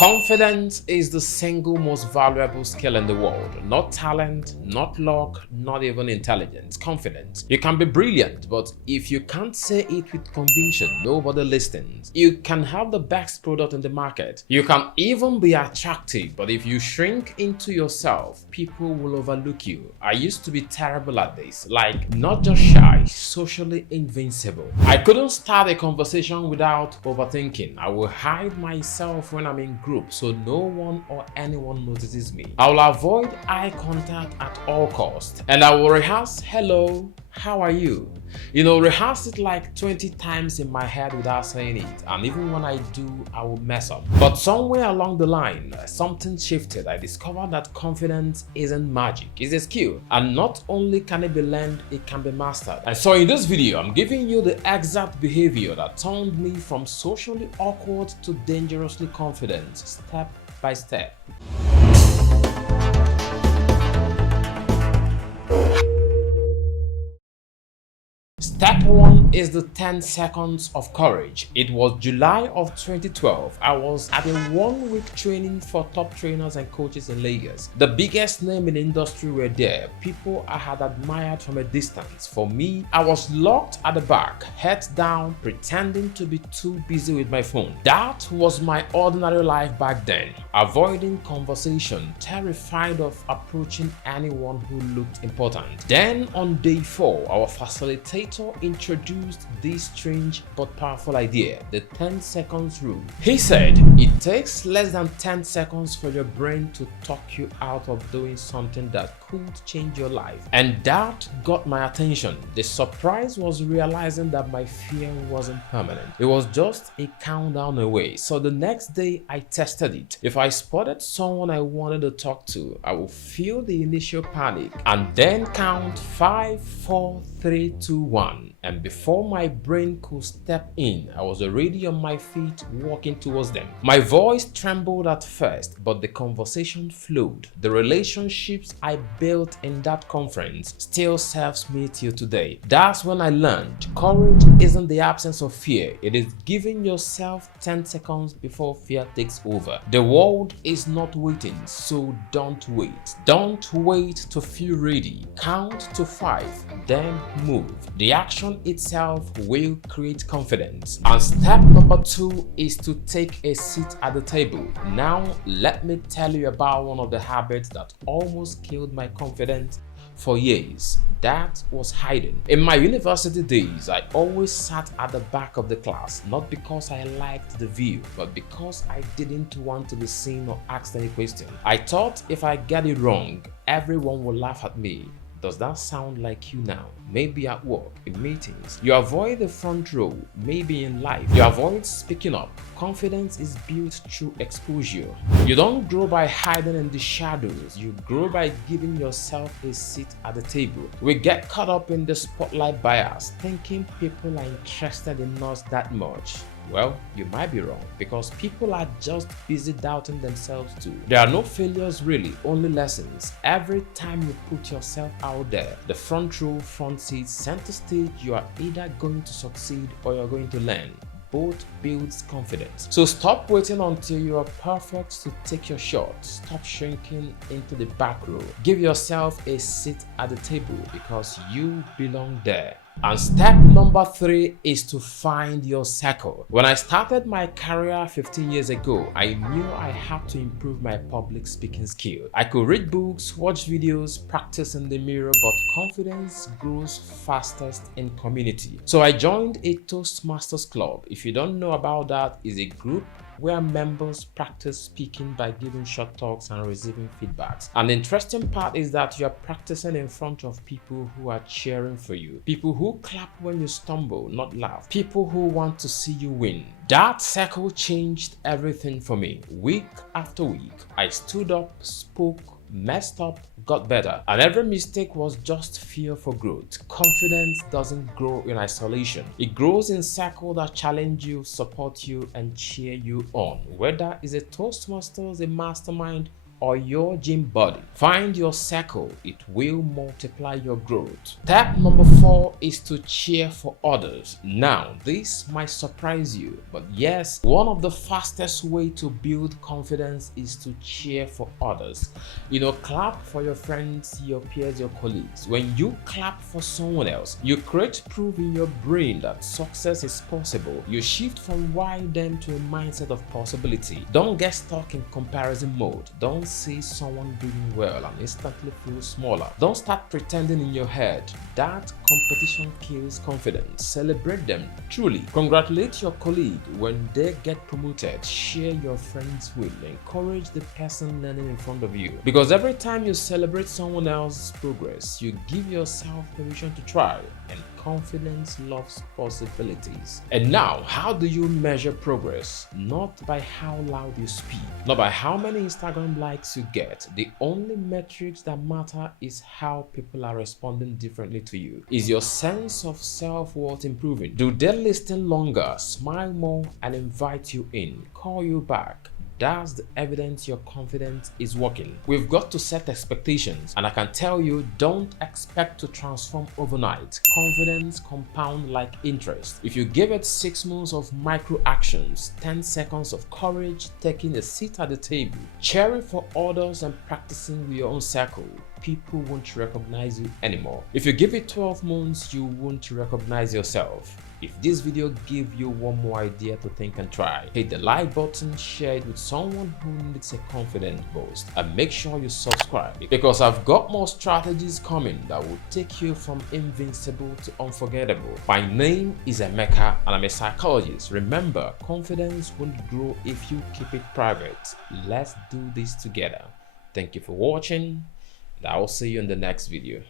Confidence is the single most valuable skill in the world. Not talent, not luck, not even intelligence. Confidence. You can be brilliant, but if you can't say it with conviction, nobody listens. You can have the best product in the market. You can even be attractive, but if you shrink into yourself, people will overlook you. I used to be terrible at this, like not just shy, socially invincible. I couldn't start a conversation without overthinking. I will hide myself when I'm in group so no one or anyone notices me. I will avoid eye contact at all costs, and I will rehearse hello, how are you? Rehearse it like 20 times in my head without saying it, and even when I do, I will mess up. But somewhere along the line, something shifted. I discovered that confidence isn't magic, it's a skill, and not only can it be learned, it can be mastered. And so in this video, I'm giving you the exact behavior that turned me from socially awkward to dangerously confident, step by step. Step 1 is the 10 seconds of courage. It was July of 2012. I was at a one-week training for top trainers and coaches in Lagos. The biggest name in the industry were there, people I had admired from a distance. For me, I was locked at the back, head down, pretending to be too busy with my phone. That was my ordinary life back then, avoiding conversation, terrified of approaching anyone who looked important. Then on day 4, our facilitator introduced this strange but powerful idea, the 10 seconds rule. He said it takes less than 10 seconds for your brain to talk you out of doing something that could change your life. And that got my attention. The surprise was realizing that my fear wasn't permanent. It was just a countdown away. So the next day I tested it. If I spotted someone I wanted to talk to, I would feel the initial panic and then count 5, 4, 3, 2, 1. And before my brain could step in, I was already on my feet walking towards them. My voice trembled at first, but the conversation flowed. The relationships I built in that conference still serves me till today. That's when I learned courage isn't the absence of fear, it is giving yourself 10 seconds before fear takes over. The world is not waiting, so don't wait. Don't wait to feel ready. Count to 5, then move. The action itself will create confidence. And step number 2 is to take a seat at the table. Now let me tell you about one of the habits that almost killed my confidence for years. That was hiding. In my university days, I always sat at the back of the class, not because I liked the view, but because I didn't want to be seen or asked any question. I thought if I get it wrong, everyone will laugh at me. Does that sound like you now? Maybe at work, in meetings. You avoid the front row, maybe in life. You avoid speaking up. Confidence is built through exposure. You don't grow by hiding in the shadows. You grow by giving yourself a seat at the table. We get caught up in the spotlight bias, thinking people are interested in us that much. Well, you might be wrong, because people are just busy doubting themselves too. There are no failures really, only lessons. Every time you put yourself out there, the front row, front seat, center stage, you are either going to succeed or you're going to learn. Both builds confidence. So stop waiting until you are perfect to take your shot. Stop shrinking into the back row. Give yourself a seat at the table because you belong there. And step number 3 is to find your circle. When I started my career 15 years ago, I knew I had to improve my public speaking skill. I could read books, watch videos, practice in the mirror, but confidence grows fastest in community. So I joined a Toastmasters club. If you don't know about that, it's a group where members practice speaking by giving short talks and receiving feedbacks. And the interesting part is that you are practicing in front of people who are cheering for you. People who clap when you stumble, not laugh. People who want to see you win. That circle changed everything for me. Week after week, I stood up, spoke, messed up, got better, and every mistake was just fuel for growth. Confidence doesn't grow in isolation. It grows in circles that challenge you, support you, and cheer you on. Whether it's a Toastmasters, a mastermind, or your gym buddy. Find your circle, it will multiply your growth. Step number 4 is to cheer for others. Now, this might surprise you, but yes, one of the fastest way to build confidence is to cheer for others. Clap for your friends, your peers, your colleagues. When you clap for someone else, you create proof in your brain that success is possible. You shift from why them to a mindset of possibility. Don't get stuck in comparison mode. Don't see someone doing well and instantly feel smaller. Don't start pretending in your head. That competition kills confidence. Celebrate them truly. Congratulate your colleague when they get promoted. Share your friend's win. Encourage the person learning in front of you. Because every time you celebrate someone else's progress, you give yourself permission to try. And confidence loves possibilities. And now, how do you measure progress? Not by how loud you speak, not by how many Instagram likes you get. The only metrics that matter is how people are responding differently to you. Is your sense of self-worth improving? Do they listen longer, smile more, and invite you in, call you back? That's the evidence your confidence is working. We've got to set expectations, and I can tell you, don't expect to transform overnight. Confidence compounds like interest. If you give it 6 months of micro actions, 10 seconds of courage, taking a seat at the table, cheering for others, and practicing with your own circle, people won't recognize you anymore. If you give it 12 months, you won't recognize yourself. If this video gave you one more idea to think and try, hit the like button, share it with someone who needs a confident boost, and make sure you subscribe, because I've got more strategies coming that will take you from invincible to unforgettable. My name is Emeka and I'm a psychologist. Remember, confidence won't grow if you keep it private. Let's do this together. Thank you for watching, and I will see you in the next video.